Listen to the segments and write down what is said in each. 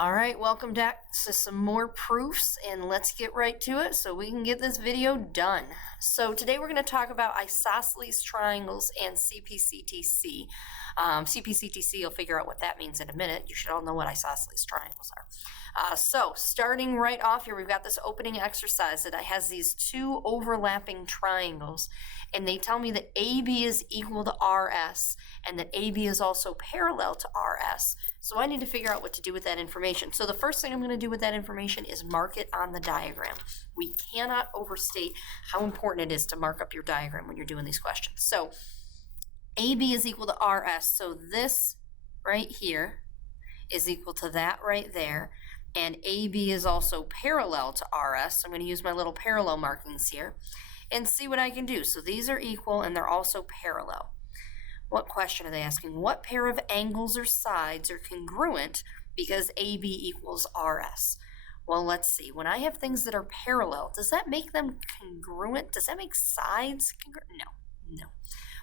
All right, welcome back to some more proofs, and let's get right to it so we can get this video done. So today we're going to talk about isosceles triangles and Cpctc. Cpctc, you'll figure out what that means in a minute. You should all know what isosceles triangles are. So starting right off here, we've got this opening exercise that has these two overlapping triangles, and they tell me that AB is equal to RS and that AB is also parallel to RS. So I need to figure out what to do with that information. So the first thing I'm going to do with that information is mark it on the diagram. We cannot overstate how important it is to mark up your diagram when you're doing these questions. So AB is equal to RS. So this right here is equal to that right there. And AB is also parallel to RS. So I'm going to use my little parallel markings here and see what I can do. So these are equal and they're also parallel. What question are they asking? What pair of angles or sides are congruent because AB equals RS? Well, let's see. When I have things that are parallel, does that make them congruent? Does that make sides congruent? No.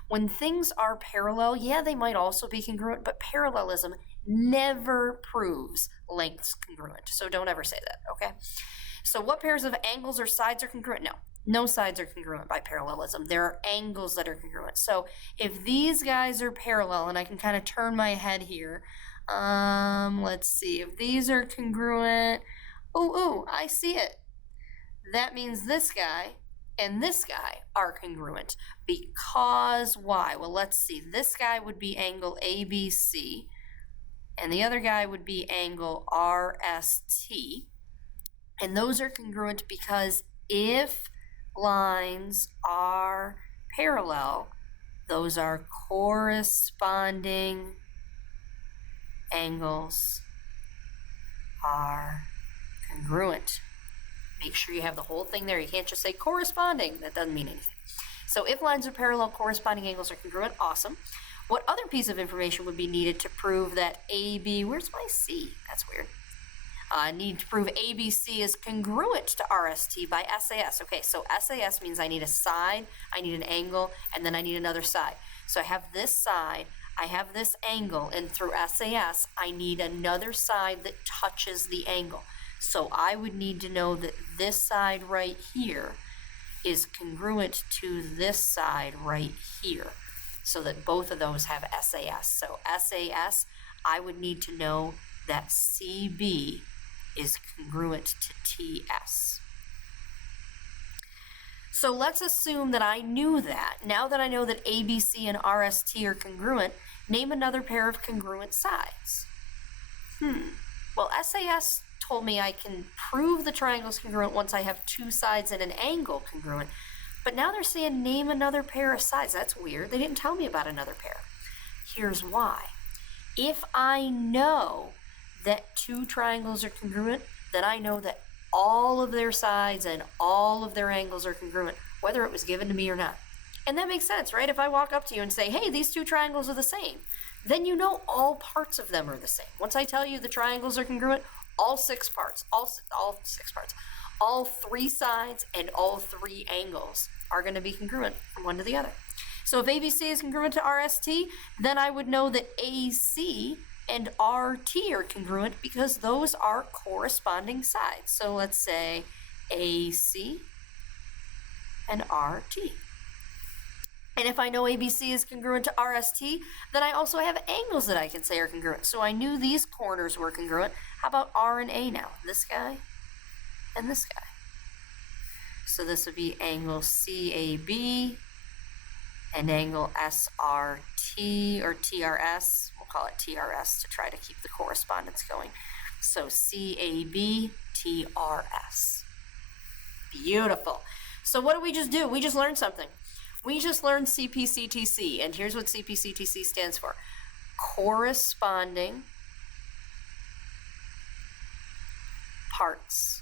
When things are parallel, yeah, they might also be congruent, but parallelism never proves lengths congruent. So don't ever say that, okay? So what pairs of angles or sides are congruent? No sides are congruent by parallelism. There are angles that are congruent. So if these guys are parallel, and I can kind of turn my head here, let's see. If these are congruent, I see it. That means this guy and this guy are congruent. Because why? Well, let's see. This guy would be angle ABC, and the other guy would be angle RST. And those are congruent because if lines are parallel, those are corresponding angles are congruent. Make sure you have the whole thing there. You can't just say corresponding. That doesn't mean anything. So if lines are parallel, corresponding angles are congruent. Awesome. What other piece of information would be needed to prove that AB, where's my C? That's weird. Need to prove ABC is congruent to RST by SAS. Okay, so SAS means I need a side, I need an angle, and then I need another side. So I have this side, I have this angle, and through SAS, I need another side that touches the angle. So I would need to know that this side right here is congruent to this side right here, so that both of those have SAS. So SAS, I would need to know that CB is congruent to TS. So let's assume that I knew that. Now that I know that ABC and RST are congruent, name another pair of congruent sides. Well, SAS told me I can prove the triangle is congruent once I have two sides and an angle congruent. But now they're saying name another pair of sides. That's weird. They didn't tell me about another pair. Here's why. If I know that two triangles are congruent, then I know that all of their sides and all of their angles are congruent, whether it was given to me or not. And that makes sense, right? If I walk up to you and say, hey, these two triangles are the same, then you know all parts of them are the same. Once I tell you the triangles are congruent, all six parts, all three sides and all three angles are going to be congruent from one to the other. So if ABC is congruent to RST, then I would know that AC and RT are congruent because those are corresponding sides. So let's say AC and RT. And if I know ABC is congruent to RST, then I also have angles that I can say are congruent. So I knew these corners were congruent. How about R and A now? This guy and this guy. So this would be angle CAB and angle SRT or TRS. We'll call it TRS to try to keep the correspondence going. So CAB, TRS. Beautiful. So what did we just do? We just learned something. We just learned Cpctc, and here's what Cpctc stands for. Corresponding parts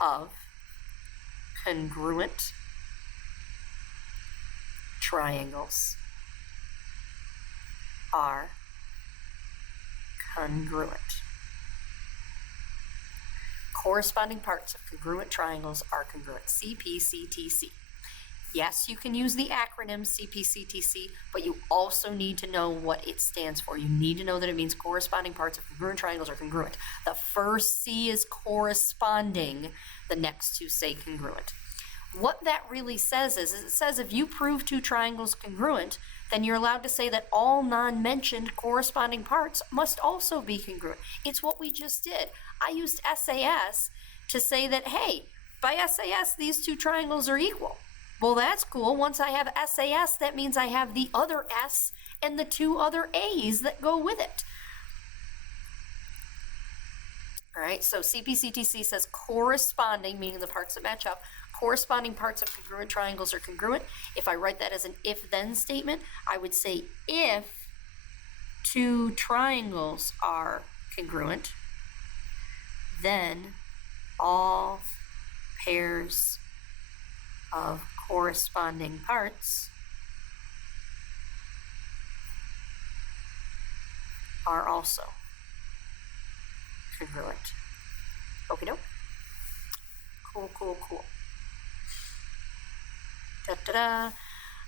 of congruent triangles are congruent. Corresponding parts of congruent triangles are congruent. Cpctc. Yes, you can use the acronym Cpctc, but you also need to know what it stands for. You need to know that it means corresponding parts of congruent triangles are congruent. The first C is corresponding, the next two say congruent. What that really says is it says if you prove two triangles congruent, then you're allowed to say that all non-mentioned corresponding parts must also be congruent. It's what we just did. I used SAS to say that, hey, by SAS, these two triangles are equal. Well, that's cool. Once I have SAS, that means I have the other S and the two other A's that go with it. All right, so Cpctc says corresponding, meaning the parts that match up, corresponding parts of congruent triangles are congruent. If I write that as an if-then statement, I would say if two triangles are congruent, then all pairs of corresponding parts are also congruent. Okie doke. Cool, cool, cool. Da-da-da.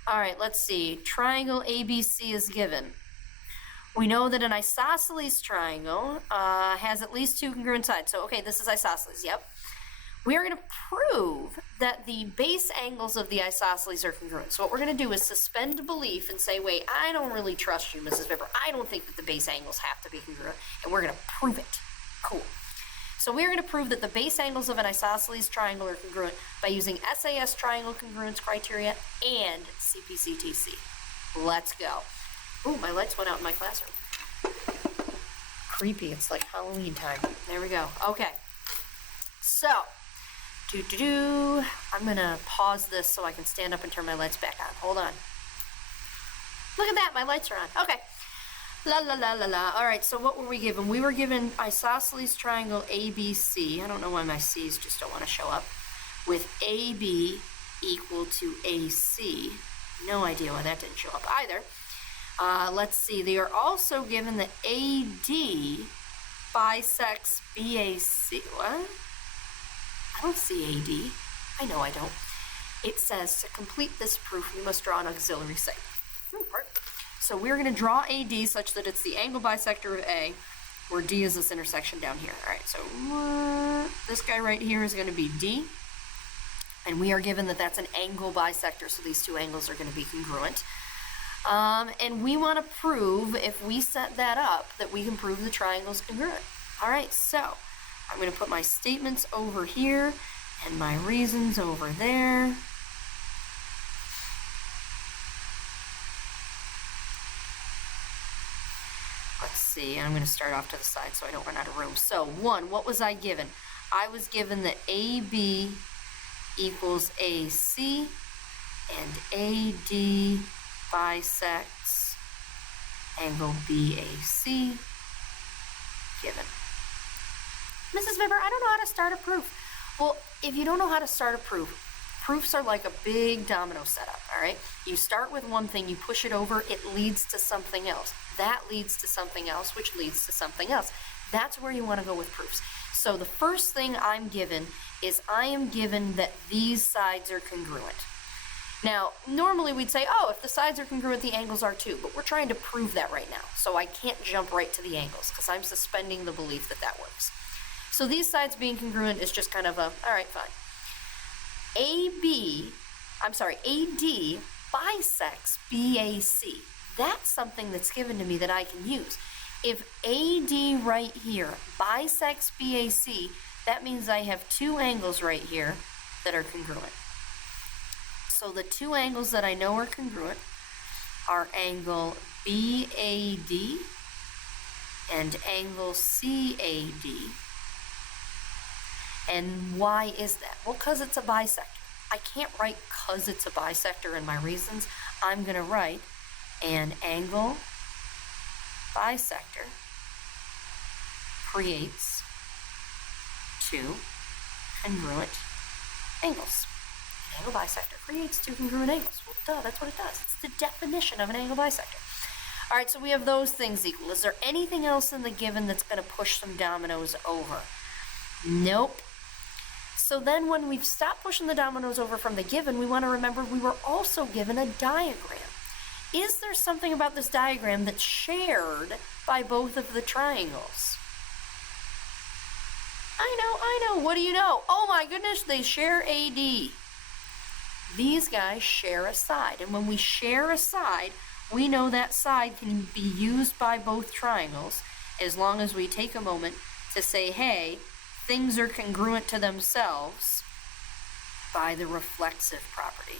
All right, let's see. Triangle ABC is given. We know that an isosceles triangle has at least two congruent sides. So, okay, this is isosceles, yep. We are going to prove that the base angles of the isosceles are congruent. So what we're going to do is suspend belief and say, wait, I don't really trust you, Mrs. Vibber. I don't think that the base angles have to be congruent, and we're going to prove it. Cool. So we're going to prove that the base angles of an isosceles triangle are congruent by using SAS triangle congruence criteria and Cpctc. Let's go. Ooh, my lights went out in my classroom. Creepy. It's like Halloween time. There we go. Okay. So, I'm going to pause this so I can stand up and turn my lights back on. Hold on. Look at that. My lights are on. Okay. La la la la la. All right, so what were we given? We were given isosceles triangle ABC. I don't know why my C's just don't want to show up. With AB equal to AC. No idea why that didn't show up either. Let's see. They are also given that AD bisects BAC. What? I don't see AD. I know I don't. It says to complete this proof, we must draw an auxiliary segment. So we're going to draw AD such that it's the angle bisector of A, where D is this intersection down here. All right, so this guy right here is going to be D, and we are given that that's an angle bisector, so these two angles are going to be congruent. And we want to prove, if we set that up, that we can prove the triangle's congruent. All right, so I'm going to put my statements over here and my reasons over there. Let's see, I'm going to start off to the side so I don't run out of room. So, one, what was I given? I was given that AB equals AC and AD bisects angle BAC, given. Mrs. Vibber, I don't know how to start a proof. Well, if you don't know how to start a proof, proofs are like a big domino setup, all right? You start with one thing, you push it over, it leads to something else. That leads to something else, which leads to something else. That's where you want to go with proofs. So the first thing I'm given is I am given that these sides are congruent. Now, normally we'd say, oh, if the sides are congruent, the angles are too, but we're trying to prove that right now. So I can't jump right to the angles because I'm suspending the belief that that works. So these sides being congruent is just kind of a, all right, fine. AD bisects BAC. That's something that's given to me that I can use. If AD right here bisects BAC, that means I have two angles right here that are congruent. So the two angles that I know are congruent are angle BAD and angle CAD. And why is that? Well, because it's a bisector. I can't write because it's a bisector in my reasons. I'm going to write an angle bisector creates two congruent angles. An angle bisector creates two congruent angles. Well, duh, that's what it does. It's the definition of an angle bisector. All right, so we have those things equal. Is there anything else in the given that's going to push some dominoes over? Nope. So then when we've stopped pushing the dominoes over from the given, we want to remember we were also given a diagram. Is there something about this diagram that's shared by both of the triangles? I know. What do you know? Oh my goodness, they share AD. These guys share a side. And when we share a side, we know that side can be used by both triangles as long as we take a moment to say, hey, things are congruent to themselves by the reflexive property.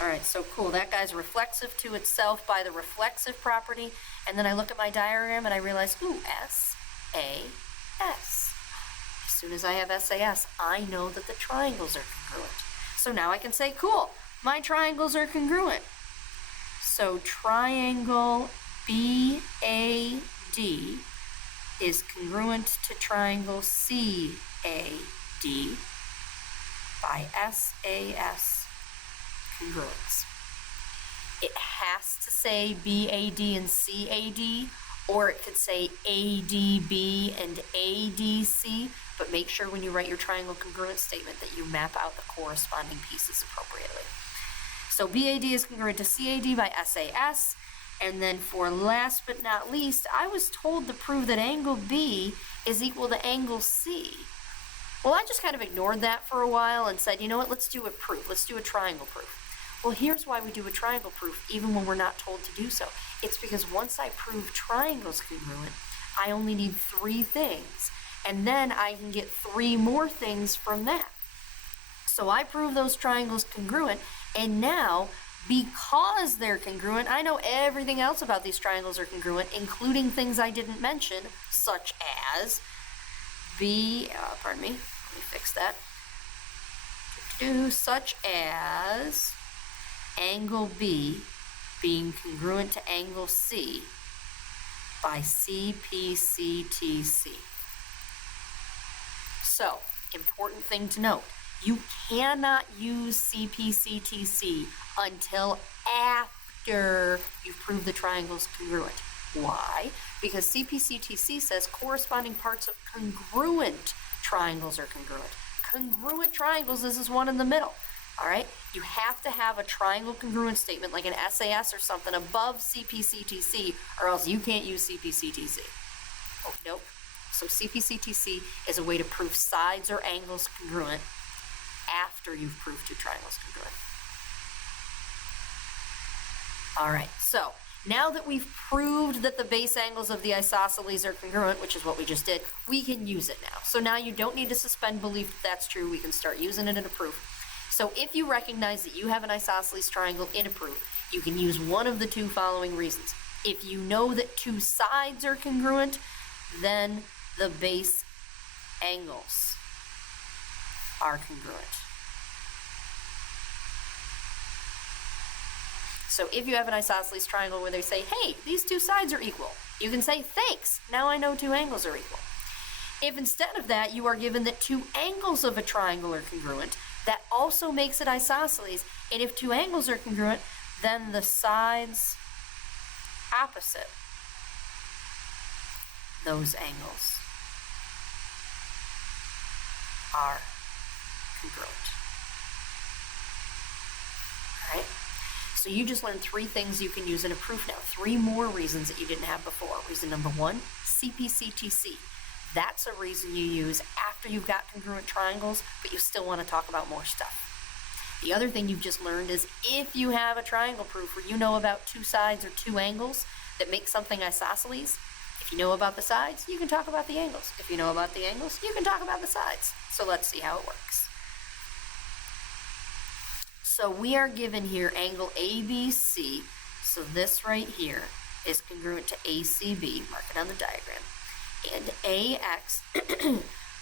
All right, so cool. That guy's reflexive to itself by the reflexive property. And then I look at my diagram and I realize, ooh, S-A-S. As soon as I have SAS, I know that the triangles are congruent. So now I can say, cool, my triangles are congruent. So triangle BAD is congruent to triangle CAD by SAS congruence. It has to say BAD and CAD, or it could say ADB and ADC, but make sure when you write your triangle congruence statement that you map out the corresponding pieces appropriately. So BAD is congruent to CAD by SAS, and then for last but not least, I was told to prove that angle B is equal to angle C. Well, I just kind of ignored that for a while and said, you know what, let's do a proof. Let's do a triangle proof. Well, here's why we do a triangle proof, even when we're not told to do so. It's because once I prove triangles congruent, I only need 3 things, and then I can get 3 more things from that. So I prove those triangles congruent, and now, because they're congruent, I know everything else about these triangles are congruent, including things I didn't mention, such as let me fix that. Such as angle B being congruent to angle C by Cpctc. So, important thing to note, you cannot use Cpctc until after you've proved the triangle's congruent. Why? Because Cpctc says corresponding parts of congruent triangles are congruent. Congruent triangles, this is one in the middle. All right, you have to have a triangle congruent statement like an SAS or something above Cpctc, or else you can't use Cpctc. Oh, nope. So Cpctc is a way to prove sides or angles congruent after you've proved 2 triangles congruent. All right, so now that we've proved that the base angles of the isosceles are congruent, which is what we just did, we can use it now. So now you don't need to suspend belief that that's true. We can start using it in a proof. So if you recognize that you have an isosceles triangle in a proof, you can use one of the 2 following reasons. If you know that 2 sides are congruent, then the base angles are congruent. So if you have an isosceles triangle where they say, hey, these 2 sides are equal, you can say, thanks, now I know 2 angles are equal. If instead of that, you are given that 2 angles of a triangle are congruent, that also makes it isosceles, and if 2 angles are congruent, then the sides opposite those angles are congruent. All right? So you just learned 3 things you can use in a proof now. 3 more reasons that you didn't have before. Reason number 1, Cpctc. That's a reason you use after you've got congruent triangles, but you still want to talk about more stuff. The other thing you've just learned is if you have a triangle proof where you know about 2 sides or 2 angles that make something isosceles, if you know about the sides, you can talk about the angles. If you know about the angles, you can talk about the sides. So let's see how it works. So we are given here angle ABC. So this right here is congruent to ACB, mark it on the diagram. And AX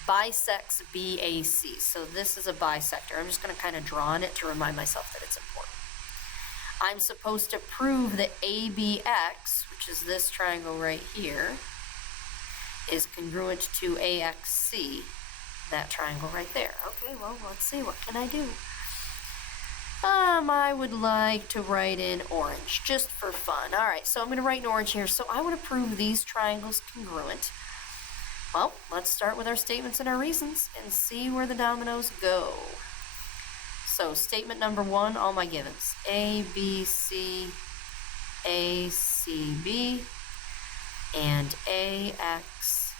bisects BAC. So this is a bisector. I'm just going to kind of draw on it to remind myself that it's important. I'm supposed to prove that ABX, which is this triangle right here, is congruent to AXC, that triangle right there. Okay, well, let's see. What can I do? I would like to write in orange, just for fun. All right, so I'm going to write in orange here. So I want to prove these triangles congruent. Well, let's start with our statements and our reasons and see where the dominoes go. So statement number 1, all my givens. A, B, C, A, C, B, and AX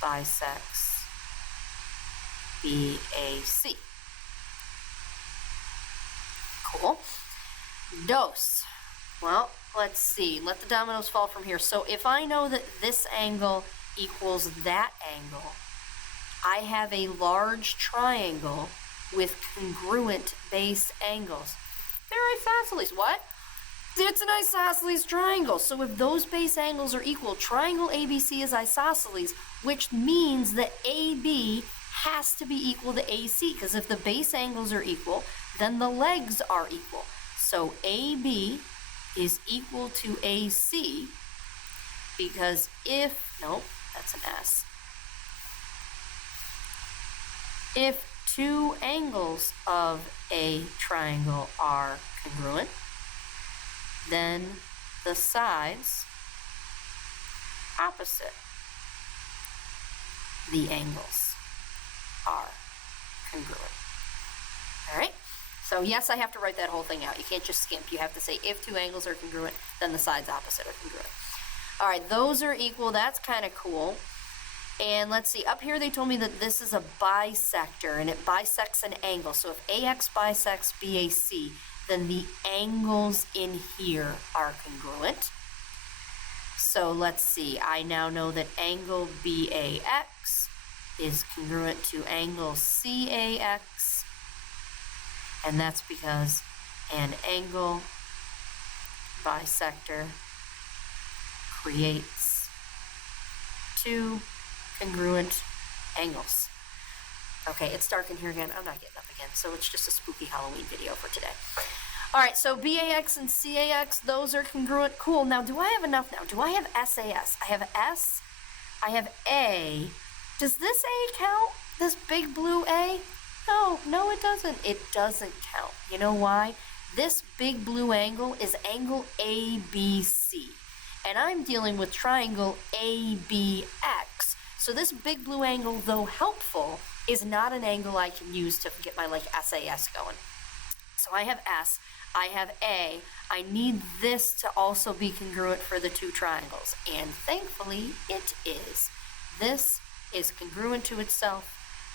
bisects BAC. Cool. Dose. Well, let's see. Let the dominoes fall from here. So if I know that this angle equals that angle, I have a large triangle with congruent base angles. They're isosceles. What? It's an isosceles triangle. So if those base angles are equal, triangle ABC is isosceles, which means that AB has to be equal to AC, because if the base angles are equal, then the legs are equal. So AB is equal to AC, because if, nope, that's an S. If two angles of a triangle are congruent, then the sides opposite the angles are congruent. All right? So yes, I have to write that whole thing out. You can't just skimp. You have to say if two angles are congruent, then the sides opposite are congruent. All right, those are equal. That's kind of cool. And let's see, up here they told me that this is a bisector, and it bisects an angle. So if AX bisects BAC, then the angles in here are congruent. So let's see, I now know that angle BAX is congruent to angle CAX, and that's because an angle bisector creates two congruent angles. Okay, it's dark in here again. I'm not getting up again, so it's just a spooky Halloween video for today. All right, so BAX and CAX, those are congruent. Cool. Now, do I have enough now? Do I have SAS? I have S. I have A. Does this A count? This big blue A? No, it doesn't. It doesn't count. You know why? This big blue angle is angle ABC, and I'm dealing with triangle ABX. So this big blue angle, though helpful, is not an angle I can use to get my SAS going. So I have S, I have A, I need this to also be congruent for the two triangles, and thankfully it is. This is congruent to itself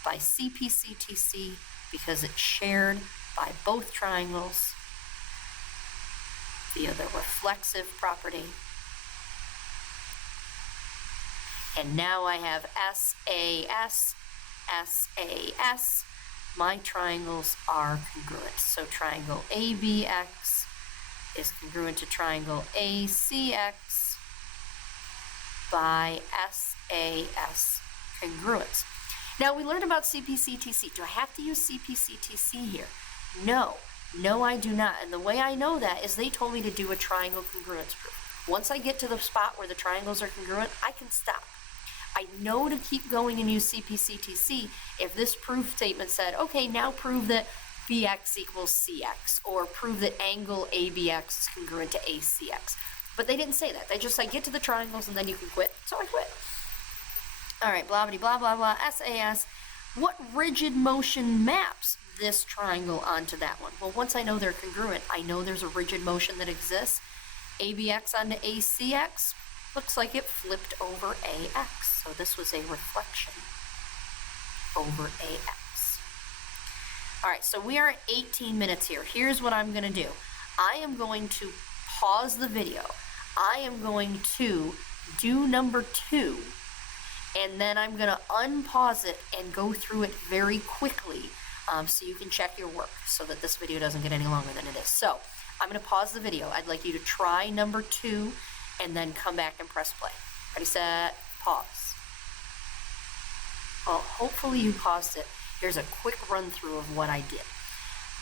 by Cpctc because it's shared by both triangles via the reflexive property. And now I have SAS, SAS. My triangles are congruent. So triangle ABX is congruent to triangle ACX by SAS congruence. Now we learned about Cpctc. Do I have to use Cpctc here? No, I do not. And the way I know that is they told me to do a triangle congruence proof. Once I get to the spot where the triangles are congruent, I can stop. I know to keep going and use Cpctc if this proof statement said, okay, now prove that BX equals CX, or prove that angle ABX is congruent to ACX. But they didn't say that. They just say, get to the triangles and then you can quit. So I quit. All right, blah, blah, blah, blah, SAS. What rigid motion maps this triangle onto that one? Well, once I know they're congruent, I know there's a rigid motion that exists. ABX onto ACX. Looks like it flipped over AX, so this was a reflection over AX. All right, so we are at 18 minutes here. Here's what I'm going to do. I am going to pause the video. I am going to do number 2, and then I'm going to unpause it and go through it very quickly so you can check your work so that this video doesn't get any longer than it is. So I'm going to pause the video. I'd like you to try number 2 and then come back and press play. Ready, set, pause. Well, hopefully you paused it. Here's a quick run through of what I did.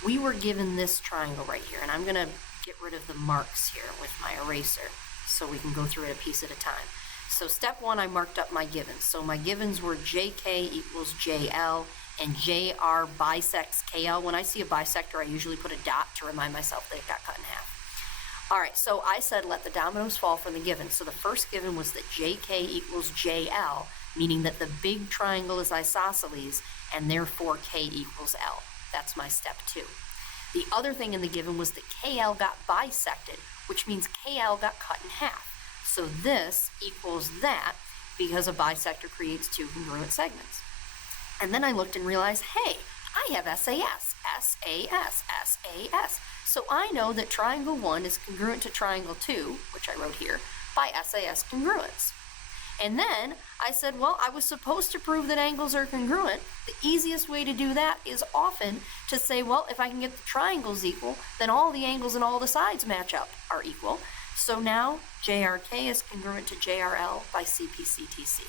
We were given this triangle right here, and I'm going to get rid of the marks here with my eraser so we can go through it a piece at a time. So step 1, I marked up my givens. So my givens were JK equals JL and JR bisects KL. When I see a bisector, I usually put a dot to remind myself that it got cut in half. All right, so I said let the dominoes fall from the given. So the first given was that JK equals JL. meaning that the big triangle is isosceles, and therefore K equals L. That's my step 2. The other thing in the given was that KL got bisected, which means KL got cut in half. So this equals that because a bisector creates 2 congruent segments. And then I looked and realized, hey, I have SAS, SAS, SAS. So I know that triangle 1 is congruent to triangle 2, which I wrote here, by SAS congruence. And then I said, well, I was supposed to prove that angles are congruent. The easiest way to do that is often to say, well, if I can get the triangles equal, then all the angles and all the sides match up are equal. So now JRK is congruent to JRL by Cpctc.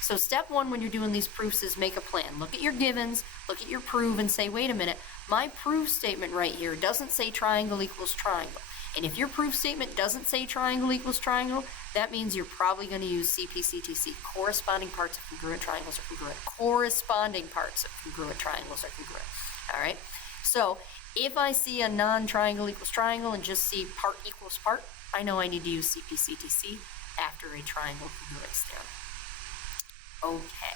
So step 1 when you're doing these proofs is make a plan. Look at your givens, look at your proof, and say, wait a minute, my proof statement right here doesn't say triangle equals triangle. And if your proof statement doesn't say triangle equals triangle, that means you're probably going to use Cpctc. Corresponding parts of congruent triangles are congruent. Corresponding parts of congruent triangles are congruent. All right? So if I see a non-triangle equals triangle and just see part equals part, I know I need to use Cpctc after a triangle congruence theorem. Okay.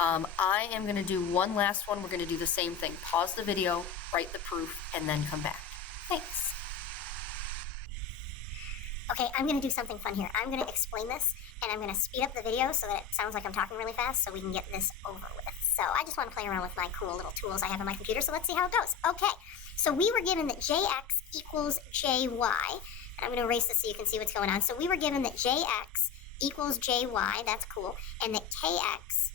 I am going to do one last one. We're going to do the same thing. Pause the video, write the proof, and then come back. Thanks. Okay, I'm going to do something fun here. I'm going to explain this, and I'm going to speed up the video so that it sounds like I'm talking really fast so we can get this over with. So I just want to play around with my cool little tools I have on my computer, so let's see how it goes. Okay, so we were given that Jx equals Jy, and I'm going to erase this so you can see what's going on. So we were given that Jx equals Jy, that's cool, and that Kx,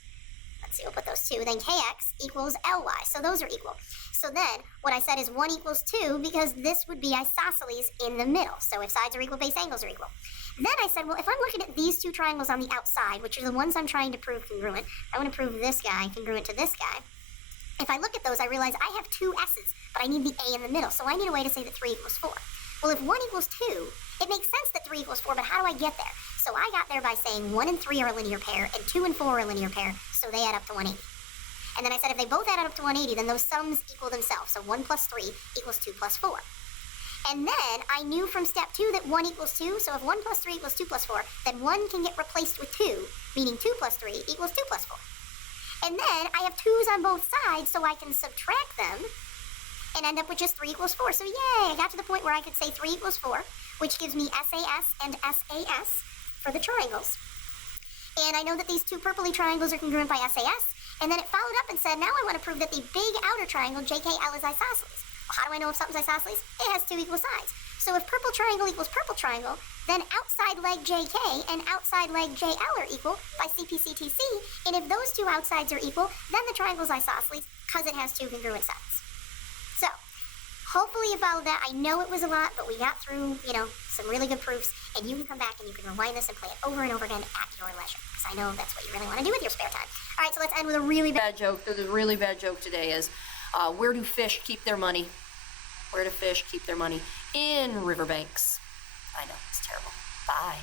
let's see, we'll put those two, then Kx equals Ly, so those are equal. So then, what I said is 1 equals 2 because this would be isosceles in the middle. So if sides are equal, base angles are equal. Then I said, well, if I'm looking at these 2 triangles on the outside, which are the ones I'm trying to prove congruent, I want to prove this guy congruent to this guy. If I look at those, I realize I have 2 S's, but I need the A in the middle. So I need a way to say that 3 equals 4. Well, if 1 equals 2, it makes sense that 3 equals 4, but how do I get there? So I got there by saying 1 and 3 are a linear pair, and 2 and 4 are a linear pair, so they add up to 180. And then I said if they both add up to 180, then those sums equal themselves. So 1 plus 3 equals 2 plus 4. And then I knew from step 2 that 1 equals 2. So if 1 plus 3 equals 2 plus 4, then 1 can get replaced with 2, meaning 2 plus 3 equals 2 plus 4. And then I have 2's on both sides, so I can subtract them and end up with just 3 equals 4. So yay, I got to the point where I could say 3 equals 4, which gives me SAS and SAS for the triangles. And I know that these 2 purpley triangles are congruent by SAS. And then it followed up and said, now I want to prove that the big outer triangle, JKL, is isosceles. Well, how do I know if something's isosceles? It has 2 equal sides. So if purple triangle equals purple triangle, then outside leg JK and outside leg JL are equal by Cpctc. And if those 2 outsides are equal, then the triangle's isosceles because it has 2 congruent sides. So hopefully you followed that. I know it was a lot, but we got through, some really good proofs. And you can come back and you can rewind this and play it over and over again at your leisure. Because I know that's what you really want to do with your spare time. All right, so let's end with a really bad joke. The really bad joke today is, where do fish keep their money? Where do fish keep their money? In riverbanks. I know, it's terrible. Bye.